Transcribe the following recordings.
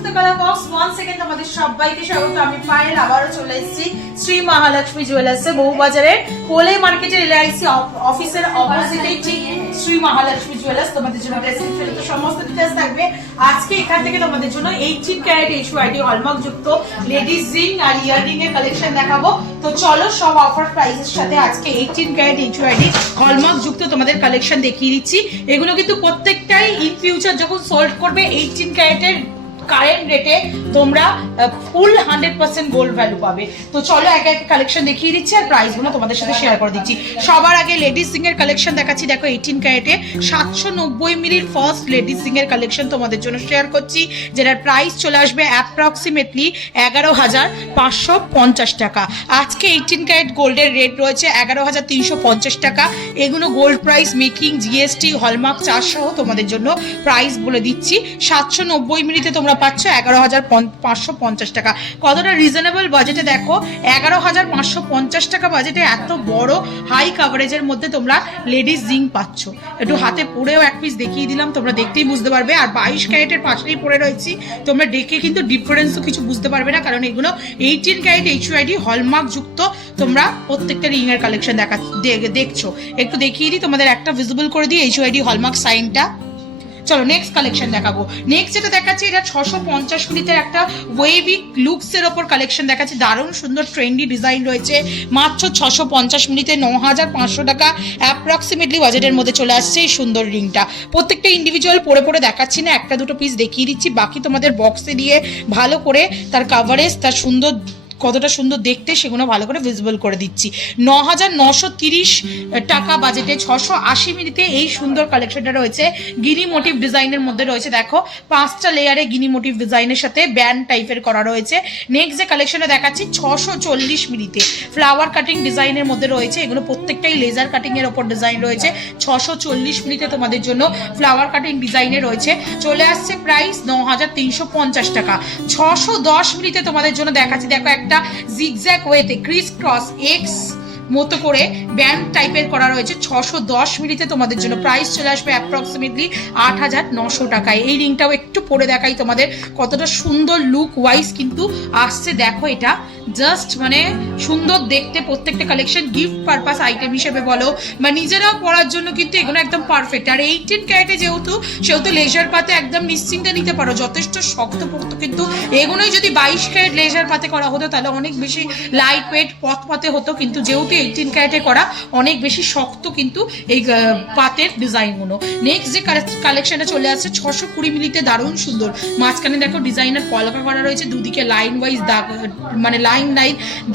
To the colour box. One second আমাদের সবাইকে স্বাগত। আমি পায়েল আবারও চলে এসেছি শ্রী মহালক্ষ্মী জুয়েলার্সে, বহুবাজারের কোলে মার্কেটের এলআইসি অফিসের অপোজিটেই ঠিক শ্রী মহালক্ষ্মী জুয়েলার্স। তোমাদের জন্য ডেসক্রিপশনে তো সমস্ত ডিটেইলস থাকবে। আজকে এখান থেকে তোমাদের জন্য 18 ক্যারেট HYD হলমার্ক যুক্ত লেডিস রিং আর ইয়াররিং এর কালেকশন দেখাবো। তো চলো সব অফার প্রাইসের সাথে আজকে 18 ক্যারেট HYD হলমার্ক যুক্ত তোমাদের কালেকশন দেখিয়ে দিচ্ছি। এগুলো কিন্তু প্রত্যেকটাই ইন ফিউচার যখন সোল্ড করবে 18 ক্যারেটের কারেন্ট রেটে তোমরা ফুল 100% গোল্ড ভ্যালু পাবে। তো চলো এক এক কালেকশন দেখিয়ে দিচ্ছি আর প্রাইসগুলো তোমাদের সাথে শেয়ার করে দিচ্ছি। সবার আগে লেডিস রিং এর কালেকশন দেখাচ্ছি। দেখো 18 ক্যারেটে 790 মিলির ফার্স্ট লেডিস রিং এর কালেকশন তোমাদের জন্য শেয়ার করছি, যেটার প্রাইস চলে আসবে অ্যাপ্রক্সিমেটলি 11,550 টাকা। আজকে 18 ক্যারেট গোল্ডের রেট রয়েছে 11,350 টাকা। এগুলো gold price making GST hallmark charge সহ তোমাদের জন্য প্রাইস বলে দিচ্ছি। 790 মিলিতে তোমরা পাচ্ছ 11,550 টাকা। কতটা রিজনেবল বাজেটে দেখো, 11,550 টাকা বাজেটে এত বড় হাই কাভারেজের মধ্যে তোমরা লেডিস রিং পাচ্ছ। একটু হাতে পরেও এক পিস দেখিয়ে দিলাম, তোমরা দেখতেই বুঝতে পারবে। আর 22 ক্যারেটের পাশেই পরে রয়েছি, তোমরা দেখে কিন্তু ডিফারেন্সও কিছু বুঝতে পারবে না, কারণ এগুলো 18 ক্যারেট HYD হলমার্ক যুক্ত তোমরা প্রত্যেকটা রিং এর কালেকশন দেখছো। একটু দেখিয়ে দিই তোমাদের, একটা ভিজিবল করে দিই HYD হলমার্ক সাইনটা। চলো নেক্সট কালেকশন দেখাবো। নেক্সট যেটা দেখাচ্ছি, এটা 650 মিনিটের একটা ওয়েভি লুকস এর ওপর কালেকশন দেখাচ্ছি। দারুণ সুন্দর ট্রেন্ডি ডিজাইন রয়েছে। মাত্র 650 মিনিটে 9,500 টাকা অ্যাপ্রক্সিমেটলি বাজেটের মধ্যে চলে আসছে এই সুন্দর রিংটা। প্রত্যেকটা ইন্ডিভিজুয়াল পরে পরে দেখাচ্ছি না, একটা দুটো পিস দেখিয়ে দিচ্ছি, বাকি তোমাদের বক্সে দিয়ে ভালো করে তার কাভারেজ, তার সুন্দর কতটা সুন্দর দেখতে সেগুলো ভালো করে ভিজিবল করে দিচ্ছি। 9,930 টাকা বাজেটে 680 মিনিটে এই সুন্দর কালেকশনটা রয়েছে। গিনি মোটিভ ডিজাইনের মধ্যে রয়েছে। দেখো 5টা লেয়ারে গিনি মোটিভ ডিজাইনের সাথে ব্যান্ড টাইপের করা রয়েছে। নেক্সট যে কালেকশনটা দেখাচ্ছি 640 মিনিটে ফ্লাওয়ার কাটিং ডিজাইনের মধ্যে রয়েছে। এগুলো প্রত্যেকটাই লেজার কাটিং এর ওপর ডিজাইন রয়েছে। 640 মিনিটে তোমাদের জন্য ফ্লাওয়ার কাটিং ডিজাইনে রয়েছে। চলে আসছে প্রাইস 9,350 টাকা। 610 মিনিটে তোমাদের জন্য দেখাচ্ছি। দেখো একটা জিগজ্যাগ ওয়েতে ক্রিস ক্রস এক্স মতো করে ব্যান্ড টাইপের করা রয়েছে। 610 মিনিটে তোমাদের জন্য প্রাইস চলে আসবে অ্যাপ্রক্সিমেটলি 8,900 টাকায়। এই রিংটাও একটু পরে দেখাই তোমাদের কতটা সুন্দর লুক ওয়াইজ কিন্তু আসছে। দেখো এটা জাস্ট মানে সুন্দর দেখতে। প্রত্যেকটা কালেকশন গিফট পারপাস আইটেম হিসেবে বলো বা নিজেরাও পরার জন্য কিন্তু এগুলো একদম পারফেক্ট। আর 18 ক্যারেটে সেহেতু লেজার পাতে একদম নিশ্চিন্তে নিতে পারো। যথেষ্ট শক্ত পোক্ত, কিন্তু এগুলোই যদি 22 ক্যারেট লেজার পাতে করা হতো তাহলে অনেক বেশি লাইট ওয়েট পথ হতো, কিন্তু যেহেতু 18 ক্যারেটে করা অনেক বেশি শক্ত কিন্তু এই পাতের ডিজাইনগুলো। নেক্সট যে কালেকশনটা চলে আসছে 620 মিনিটে দারুণ সুন্দর। মাঝখানে দেখো ডিজাইনার কলকা করা রয়েছে, দুদিকে লাইন ওয়াইজ দাগ, মানে লাইন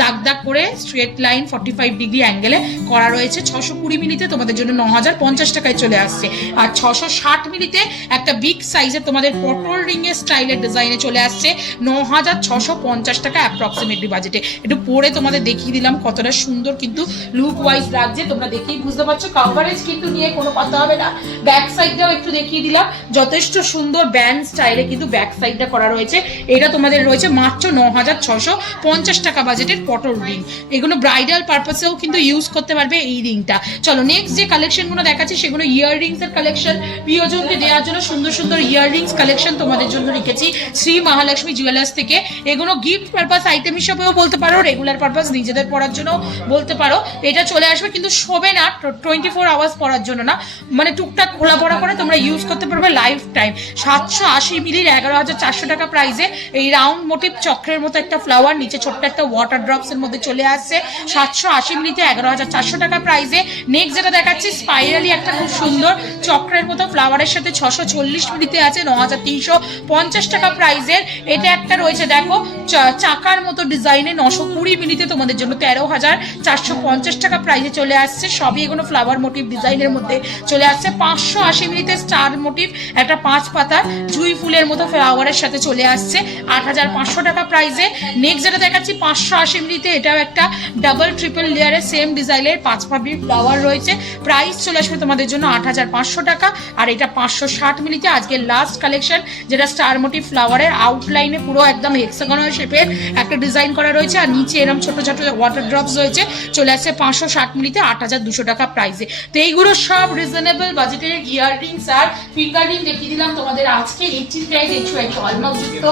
দাগ করে স্ট্রেট লাইন 45 ডিগ্রি অ্যাঙ্গেলে করা রয়েছে। 620 মিনিটে তোমাদের জন্য 9,050 টাকায় চলে আসছে। আর 660 মিনিটে একটা বিগ সাইজের তোমাদের পটল রিং এর স্টাইলের ডিজাইনে চলে আসছে 9,650 টাকা অ্যাপ্রক্সিমেটলি বাজেটে। একটু পরে তোমাদের দেখিয়ে দিলাম কতটা সুন্দর কিন্তু লুক ওয়াইজ লাগছে, তোমরা দেখেই বুঝতে পারছো। কাভারেজ কিন্তু নিয়ে কোনো কথা হবে না। ব্যাক সাইডটাও একটু দেখিয়ে দিলাম, যথেষ্ট সুন্দর ব্যান্ড স্টাইলে কিন্তু ব্যাক সাইডটা করা রয়েছে। এটা তোমাদের রয়েছে মাত্র 9,650 টাকা বাজেটের পটল রিং। এগুলো ব্রাইডাল পারপাসেও কিন্তু ইউজ করতে পারবে এই রিংটা। চলো নেক্সট যে কালেকশনগুলো দেখাচ্ছি সেগুলো ইয়াররিংস এর কালেকশন। প্রিয়জনকে দেওয়ার জন্য সুন্দর সুন্দর ইয়াররিংস কালেকশন তোমাদের জন্য রেখেছি শ্রী মহালক্ষ্মী জুয়েলার্স থেকে। এগুলো গিফট পারপাস আইটেম হিসেবেও বলতে পারো, রেগুলার পারপাস নিজেদের পড়ার জন্য বলতে পারো। এটা চলে আসবে কিন্তু শোবে না 24 আওয়ার্স পরার জন্য না, মানে টুকটাক খোলা পড়া করে তোমরা ইউজ করতে পারবে লাইফ টাইম। 780 মিলির 11,400 টাকা প্রাইসে এই রাউন্ড মোটিভ চক্রের মতো একটা ফ্লাওয়ার, নিচে ছোট্ট একটা ওয়াটার ড্রপস এর মধ্যে চলে আসছে। 780 মিলিতে 11,400 টাকা প্রাইসে। নেক্সট যেটা দেখাচ্ছি স্পাইরালি একটা খুব সুন্দর চক্রের মতো ফ্লাওয়ারের সাথে 640 মিলিতে আছে 9,350 টাকা প্রাইসের। এটা একটা রয়েছে দেখো চাকার মতো ডিজাইনে 920 মিলিতে তোমাদের জন্য 13,450 টাকা প্রাইসে চলে আসছে। সবই এগুলো ফ্লাওয়ার মোটিভ ডিজাইনের মধ্যে চলে আসছে। 580 মিলিতে স্টার মোটিভ একটা 5 পাতার জুঁই ফুলের মতো ফ্লাওয়ারের সাথে চলে আসছে 8,500 টাকা প্রাইসে। নেক্সট যেটা দেখাচ্ছি দেখাচ্ছি 580 মিলিতে, এটাও একটা ডাবল ট্রিপল লেয়ারের সেম ডিজাইনের 5 পাপড়ি ফ্লাওয়ার রয়েছে। প্রাইস চলে আসবে তোমাদের জন্য 8500 টাকা। আর এটা 560 মিলিতে আজকের লাস্ট কালেকশন, যেটা স্টার মোটিভ ফ্লাওয়ারের আউটলাইনে পুরো একদম হেক্সাগনাল শেপের একটা ডিজাইন করা রয়েছে, আর নিচে এরকম ছোট ছোট ওয়াটার ড্রপস রয়েছে। চলে আসছে 560 মিলিতে 8200 টাকা প্রাইসে। তো এইগুলো সব রিজনেবল বাজেটের ইয়াররিংস আর ফিঙ্গার রিং দেখিয়ে দিলাম তোমাদের আজকে 18 ক্যারেট হলমার্কযুক্ত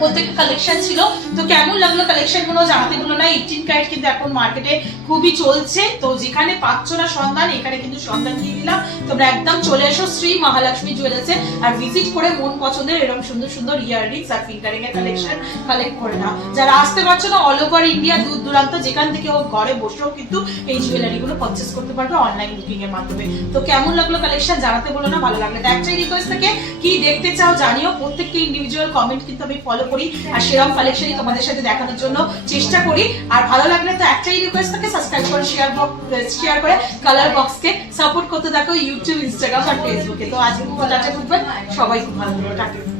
প্রত্যেকটা কালেকশন ছিল। তো কেমন লাগলো কালেকশন গুলো জানাতে ভুলো না। 18 ক্যারেট কিন্তু এখন মার্কেটে খুবই চলছে, তো যেখানে পাচ্ছ না সন্ধান, এখানে কিন্তু সন্ধান দিয়ে দিলাম। তোমরা একদম চলে এসো শ্রী মহালক্ষ্মী জুয়েলার্সে আর ভিজিট করে মন পছন্দের এরকম সুন্দর সুন্দর ইয়াররিংস আর ফিঙ্গারিং এর কালেকশন কালেক্ট করে নাও। যারা আসতে পারছো না, অল ওভার ইন্ডিয়া দূর দূরান্ত যেখান থেকে ও ঘরে বসেও কিন্তু এই জুয়েলারি গুলো পারচেস করতে পারবে অনলাইন বুকিং এর মাধ্যমে। তো কেমন লাগলো কালেকশন জানাতে বলো না। ভালো লাগলে একটাই রিকোয়েস্ট থাকে, কি দেখতে চাও জানিও। প্রত্যেকটা ইন্ডিভিজুয়াল কমেন্ট কিন্তু আমি ফলো করি আর সেরকম কালেকশনই তোমাদের সাথে দেখানোর জন্য চেষ্টা করি। আর ভালো লাগলে তো একটাই রিকোয়েস্ট থাকে, সাবস্ক্রাইব করে শেয়ার করে কালার বক্সকে সাপোর্ট করতে থাকো ইউটিউব, ইনস্টাগ্রাম আর ফেসবুকে। তো আজকে খুব টাটা, সবাই খুব ভালো থাকবে।